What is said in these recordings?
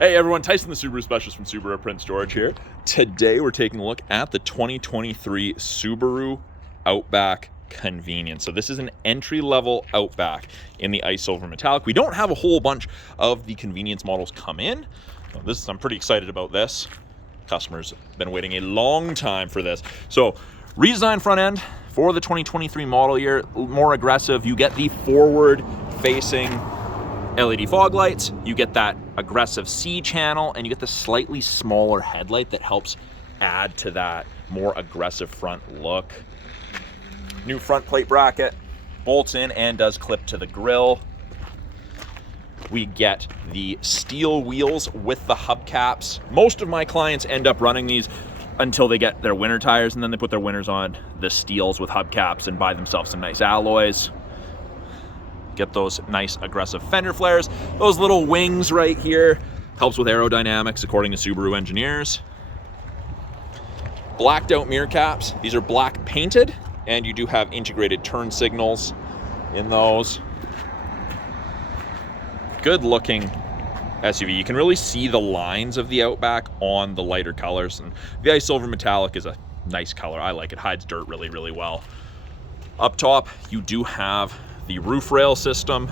Hey everyone, Tyson the Subaru Specialist from Subaru Prince George here. Today we're taking a look at the 2023 Subaru Outback Convenience. So this is an entry-level Outback in the ice silver metallic. We don't have a whole bunch of the convenience models come in. I'm pretty excited about this. Customers have been waiting a long time for this. So redesigned front end for the 2023 model year, more aggressive. You get the forward-facing LED fog lights, you get that aggressive C channel, and you get the slightly smaller headlight that helps add to that more aggressive front look. New front plate bracket, bolts in and does clip to the grille. We get the steel wheels with the hubcaps. Most of my clients end up running these until they get their winter tires, and then they put their winters on the steels with hubcaps and buy themselves some nice alloys. Get those nice aggressive fender flares. Those little wings right here helps with aerodynamics according to Subaru engineers. Blacked out mirror caps. These are black painted, and you do have integrated turn signals in those. Good looking SUV. You can really see the lines of the Outback on the lighter colors, and the ice silver metallic is a nice color. I like it. Hides dirt really, really well. Up top, you do have the roof rail system,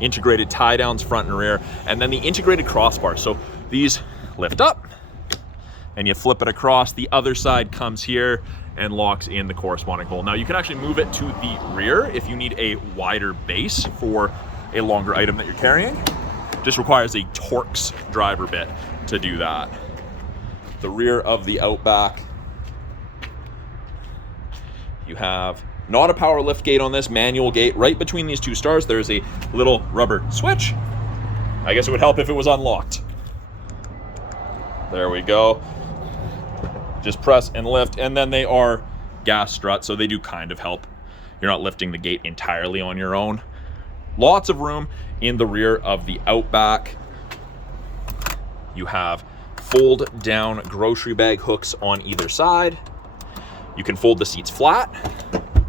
integrated tie downs front and rear, and then the integrated crossbars. So these lift up and you flip it across. The other side comes here and locks in the corresponding hole. Now you can actually move it to the rear if you need a wider base for a longer item that you're carrying. Just requires a Torx driver bit to do that. The rear of the Outback, you have not a power lift gate on this, manual gate. Right between these two stars, there's a little rubber switch. I guess it would help if it was unlocked. There we go. Just press and lift, and then they are gas struts, so they do kind of help. You're not lifting the gate entirely on your own. Lots of room in the rear of the Outback. You have fold down grocery bag hooks on either side. You can fold the seats flat,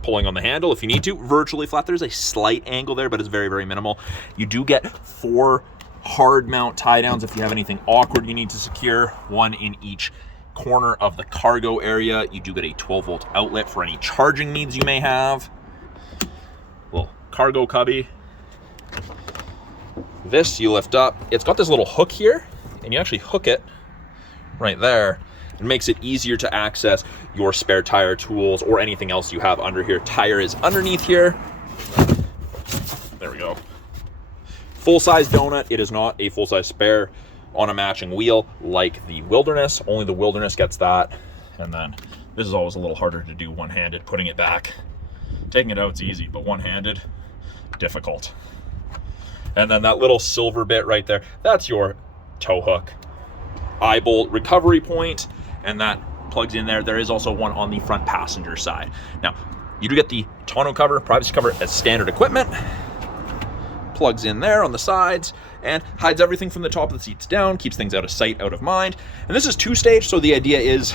pulling on the handle if you need to, virtually flat. There's a slight angle there, but it's very, very minimal. You do get 4 hard mount tie downs if you have anything awkward you need to secure, 1 in each corner of the cargo area. You do get a 12-volt outlet for any charging needs you may have. Little cargo cubby. This you lift up. It's got this little hook here, and you actually hook it right there. It makes it easier to access your spare tire tools or anything else you have under here. Tire is underneath here. There we go. Full-size donut. It is not a full-size spare on a matching wheel like the Wilderness. Only the Wilderness gets that. And then this is always a little harder to do one-handed, putting it back. Taking it out's easy, but one-handed, difficult. And then that little silver bit right there, that's your tow hook. Eye bolt recovery point, and that plugs in there. There is also one on the front passenger side. Now, you do get the tonneau cover, privacy cover as standard equipment. Plugs in there on the sides and hides everything from the top of the seats down, keeps things out of sight, out of mind. And this is 2-stage, so the idea is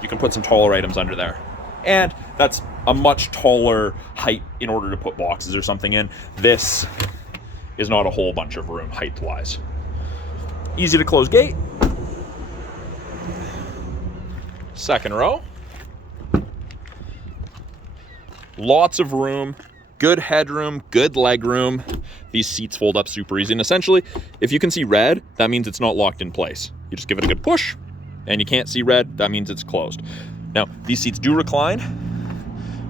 you can put some taller items under there. And that's a much taller height in order to put boxes or something in. This is not a whole bunch of room height-wise. Easy to close gate. Second row. Lots of room, good headroom, good leg room. These seats fold up super easy. And essentially, if you can see red, that means it's not locked in place. You just give it a good push, and you can't see red, that means it's closed. Now, these seats do recline.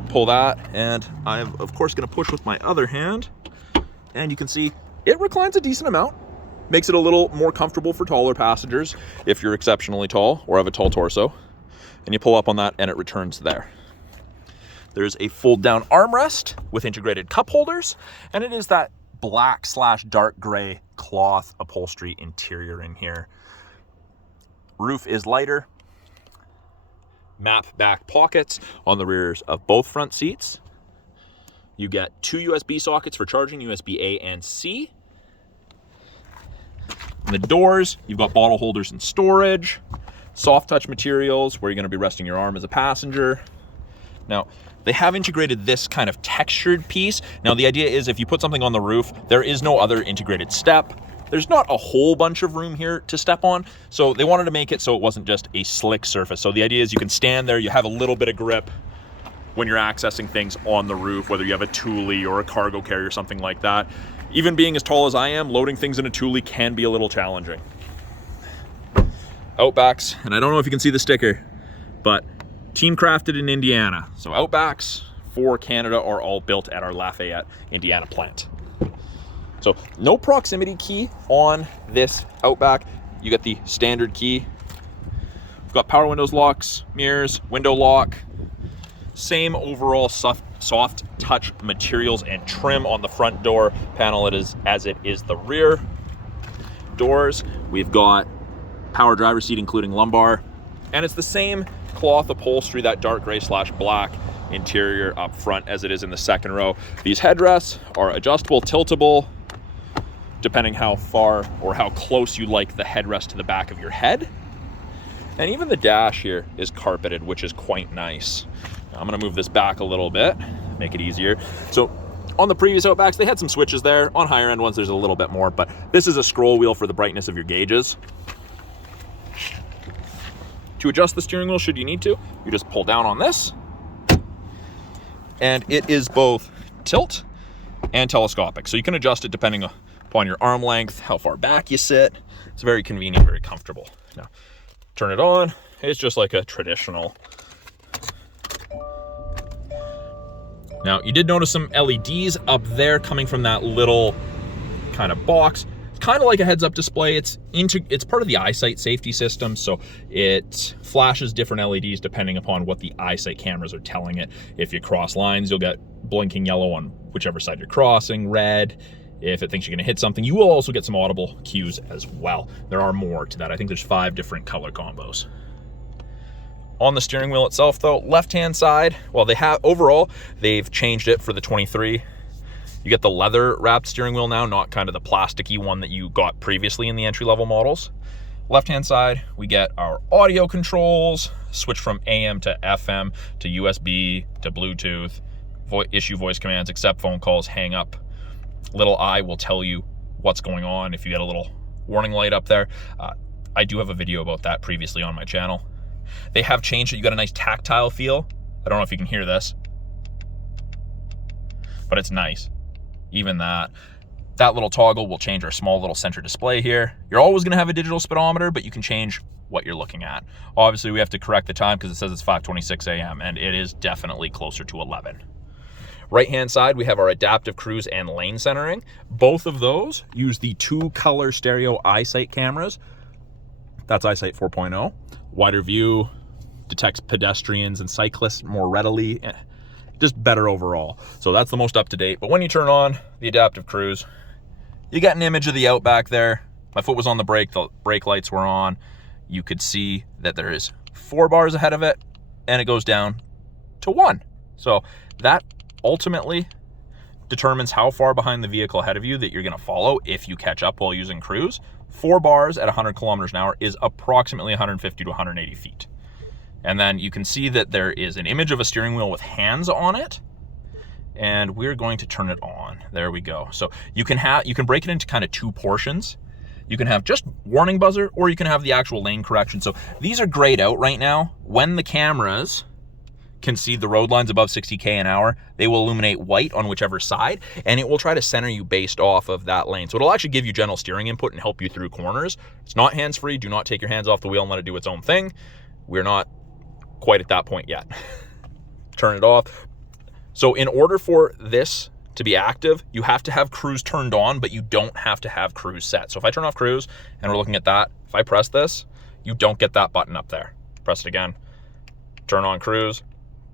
Pull that, and I'm of course gonna push with my other hand, and you can see it reclines a decent amount. Makes it a little more comfortable for taller passengers if you're exceptionally tall or have a tall torso. And you pull up on that and it returns there. There's a fold down armrest with integrated cup holders, and it is that black/dark gray cloth upholstery interior in here. Roof is lighter. Map back pockets on the rears of both front seats. You get 2 USB sockets for charging, USB A and C. In the doors, you've got bottle holders and storage, soft touch materials where you're going to be resting your arm as a passenger. Now, they have integrated this kind of textured piece. Now, the idea is if you put something on the roof, there is no other integrated step. there's not a whole bunch of room here to step on. So they wanted to make it so it wasn't just a slick surface. So the idea is you can stand there, you have a little bit of grip when you're accessing things on the roof, whether you have a Thule or a cargo carrier or something like that. Even being as tall as I am, loading things in a Thule can be a little challenging. Outbacks, and I don't know if you can see the sticker, but team crafted in Indiana. So Outbacks for Canada are all built at our Lafayette, Indiana plant. So no proximity key on this Outback. You get the standard key. We've got power windows, locks, mirrors, window lock. Same overall soft touch materials and trim on the front door panel as it is the rear doors. We've got power driver seat including lumbar, and it's the same cloth upholstery, that dark gray / black interior up front as it is in the second row. These headrests are adjustable, tiltable, depending how far or how close you like the headrest to the back of your head. And even the dash here is carpeted, which is quite nice. I'm gonna move this back a little bit, make it easier. So on the previous Outbacks, they had some switches there. On higher end ones, there's a little bit more, but this is a scroll wheel for the brightness of your gauges. To adjust the steering wheel, should you need to, you just pull down on this, and it is both tilt and telescopic. So you can adjust it depending upon your arm length, how far back you sit. It's very convenient, very comfortable. Now, turn it on. It's just like a traditional. Now, you did notice some LEDs up there coming from that little kind of box. It's kind of like a heads-up display. It's part of the EyeSight safety system, so it flashes different LEDs depending upon what the EyeSight cameras are telling it. If you cross lines, you'll get blinking yellow on whichever side you're crossing, red. If it thinks you're gonna hit something, you will also get some audible cues as well. There are more to that. I think there's 5 different color combos. On the steering wheel itself though, left-hand side, well, they've changed it for the 23. You get the leather wrapped steering wheel now, not kind of the plasticky one that you got previously in the entry-level models. Left-hand side, we get our audio controls, switch from AM to FM to USB to Bluetooth, issue voice commands, accept phone calls, hang up. Little eye will tell you what's going on if you get a little warning light up there. I do have a video about that previously on my channel. They have changed it. You got a nice tactile feel. I don't know if you can hear this, but it's nice. Even that little toggle will change our small little center display here. You're always going to have a digital speedometer, but you can change what you're looking at. Obviously, we have to correct the time because it says it's 5:26 a.m. and it is definitely closer to 11. Right-hand side, we have our adaptive cruise and lane centering. Both of those use the 2-color stereo EyeSight cameras. That's EyeSight 4.0. Wider view, detects pedestrians and cyclists more readily, just better overall. So that's the most up-to-date. But when you turn on the adaptive cruise, you got an image of the Outback there. My foot was on the brake lights were on. You could see that there is 4 bars ahead of it, and it goes down to 1. So that ultimately determines how far behind the vehicle ahead of you that you're gonna follow if you catch up while using cruise. 4 bars at 100 kilometers an hour is approximately 150 to 180 feet. And then you can see that there is an image of a steering wheel with hands on it, and we're going to turn it on. There we go. So you can break it into kind of 2 portions. You can have just warning buzzer, or you can have the actual lane correction. So these are grayed out right now. When the cameras can see the road lines above 60K an hour, they will illuminate white on whichever side, and it will try to center you based off of that lane. So it'll actually give you general steering input and help you through corners. It's not hands-free. Do not take your hands off the wheel and let it do its own thing. We're not quite at that point yet. Turn it off. So in order for this to be active, you have to have cruise turned on, but you don't have to have cruise set. So if I turn off cruise and we're looking at that, if I press this, you don't get that button up there. Press it again. Turn on cruise.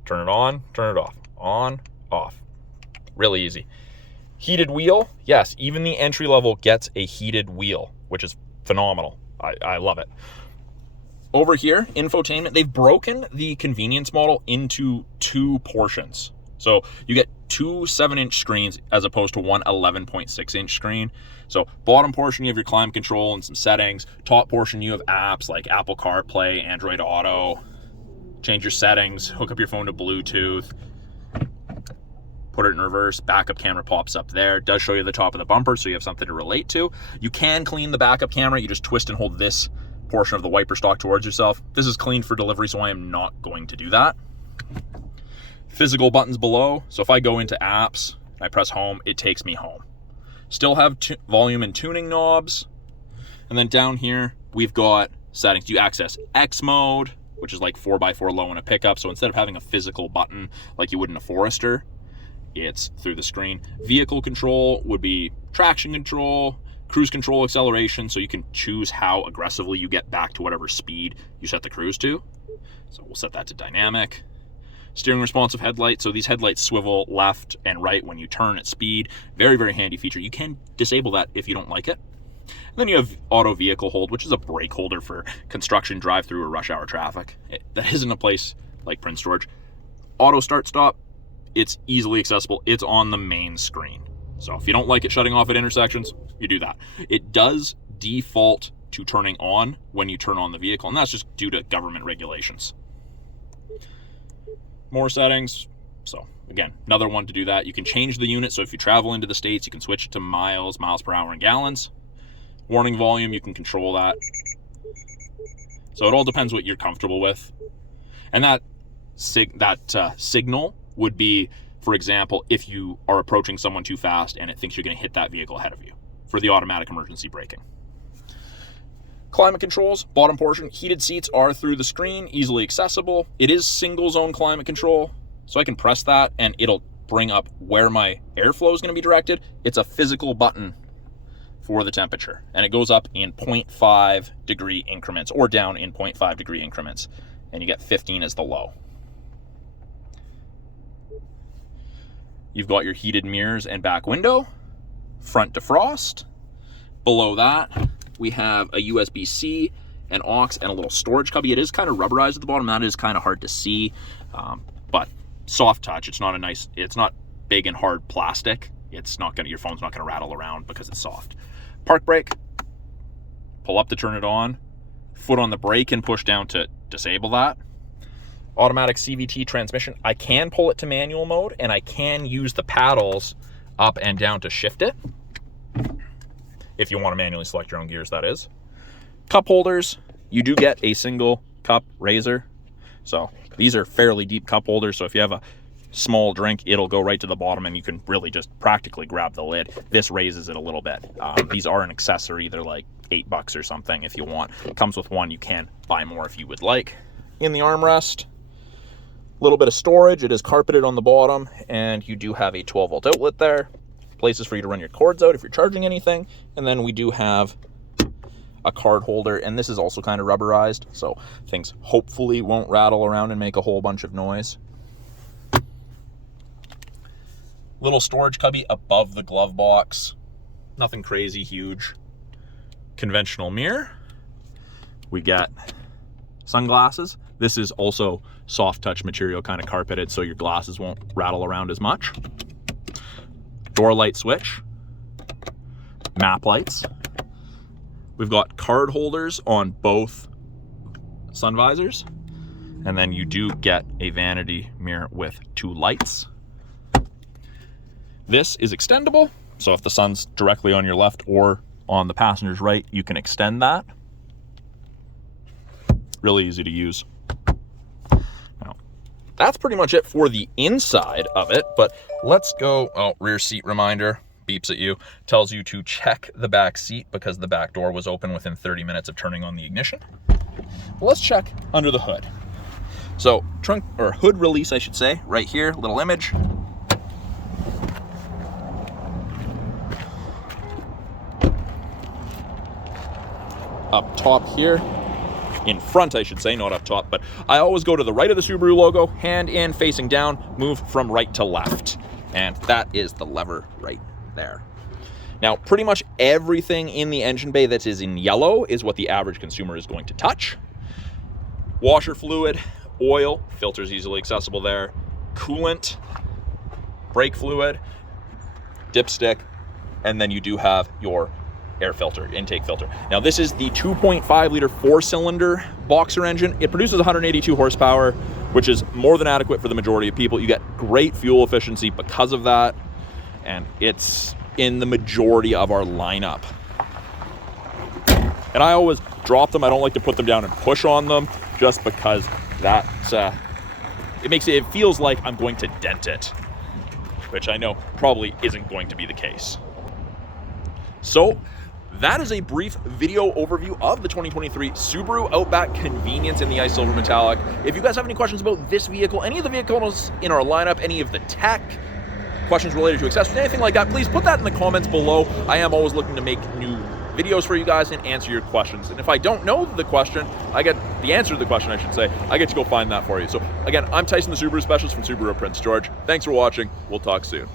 Turn it on, turn it off, on, off. Really easy. Heated wheel, yes, even the entry level gets a heated wheel, which is phenomenal. I love it. Over here, infotainment, they've broken the convenience model into 2 portions. So you get 2 7-inch screens as opposed to one 11.6-inch screen. So bottom portion, you have your climate control and some settings. Top portion, you have apps like Apple CarPlay, Android Auto, change your settings, hook up your phone to Bluetooth, put it in reverse, backup camera pops up there. It does show you the top of the bumper, so you have something to relate to. You can clean the backup camera. You just twist and hold this portion of the wiper stock towards yourself. This is cleaned for delivery, so I am not going to do that. Physical buttons below. So if I go into apps, I press home, it takes me home. Still have volume and tuning knobs. And then down here, we've got settings. You access X mode, which is like 4x4 low in a pickup. So instead of having a physical button like you would in a Forester, it's through the screen. Vehicle control would be traction control, cruise control, acceleration. So you can choose how aggressively you get back to whatever speed you set the cruise to. So we'll set that to dynamic. Steering responsive headlights. So these headlights swivel left and right when you turn at speed. Very, very handy feature. You can disable that if you don't like it. And then you have auto vehicle hold, which is a brake holder for construction, drive through, or rush hour traffic. That isn't a place like Prince George. Auto start stop, it's easily accessible. It's on the main screen. So if you don't like it shutting off at intersections, you do that. It does default to turning on when you turn on the vehicle, and that's just due to government regulations. More settings. So again, another one to do that. You can change the unit. So if you travel into the States, you can switch it to miles per hour, and gallons. Warning volume, you can control that. So it all depends what you're comfortable with. And that signal would be, for example, if you are approaching someone too fast and it thinks you're going to hit that vehicle ahead of you, for the automatic emergency braking. Climate controls, bottom portion, heated seats are through the screen, easily accessible. It is single zone climate control, so I can press that and it'll bring up where my airflow is going to be directed. It's a physical button for the temperature, and it goes up in 0.5 degree increments or down in 0.5 degree increments, and you get 15 as the low. You've got your heated mirrors and back window, front defrost. Below that, we have a USB-C, an aux, and a little storage cubby. It is kind of rubberized at the bottom. That is kind of hard to see, but soft touch. It's not big and hard plastic. Your phone's not gonna rattle around because it's soft. Park brake, pull up to turn it on, foot on the brake and push down to disable that. Automatic CVT transmission. I can pull it to manual mode, and I can use the paddles up and down to shift it. If you want to manually select your own gears, that is. Cup holders, you do get a single cup raiser. So these are fairly deep cup holders. So if you have a small drink, it'll go right to the bottom and you can really just practically grab the lid. This raises it a little bit. These are an accessory. They're like $8 or something if you want. It comes with one. You can buy more if you would like. In the armrest, a little bit of storage. It is carpeted on the bottom, and you do have a 12-volt outlet there. Places for you to run your cords out if you're charging anything. And then we do have a card holder, and this is also kind of rubberized, so things hopefully won't rattle around and make a whole bunch of noise. Little storage cubby above the glove box. Nothing crazy huge. Conventional mirror. We got sunglasses. This is also soft touch material, kind of carpeted, so your glasses won't rattle around as much. Door light switch. Map lights. We've got card holders on both sun visors. And then you do get a vanity mirror with 2 lights. This is extendable. So if the sun's directly on your left or on the passenger's right, you can extend that. Really easy to use. Now, that's pretty much it for the inside of it, but let's go, rear seat reminder. Beeps at you, tells you to check the back seat because the back door was open within 30 minutes of turning on the ignition. Well, let's check under the hood. So trunk or hood release, I should say, right here, little image. Up top here, in front I should say, not up top, but I always go to the right of the Subaru logo, hand in, facing down, move from right to left. And that is the lever right there. Now, pretty much everything in the engine bay that is in yellow is what the average consumer is going to touch. Washer fluid, oil, filters easily accessible there, coolant, brake fluid, dipstick, and then you do have your air filter, intake filter. Now, this is the 2.5 liter 4-cylinder boxer engine. It produces 182 horsepower, which is more than adequate for the majority of people. You get great fuel efficiency because of that, and it's in the majority of our lineup. And I always drop them. I don't like to put them down and push on them, just because that it feels like I'm going to dent it, which I know probably isn't going to be the case. So that is a brief video overview of the 2023 Subaru Outback Convenience in the Ice Silver Metallic. If you guys have any questions about this vehicle, any of the vehicles in our lineup, any of the tech, questions related to accessories, anything like that, please put that in the comments below. I am always looking to make new videos for you guys and answer your questions. And if I don't know the question, I get the answer to the question, I should say, I get to go find that for you. So again, I'm Tyson, the Subaru specialist from Subaru Prince George. Thanks for watching. We'll talk soon.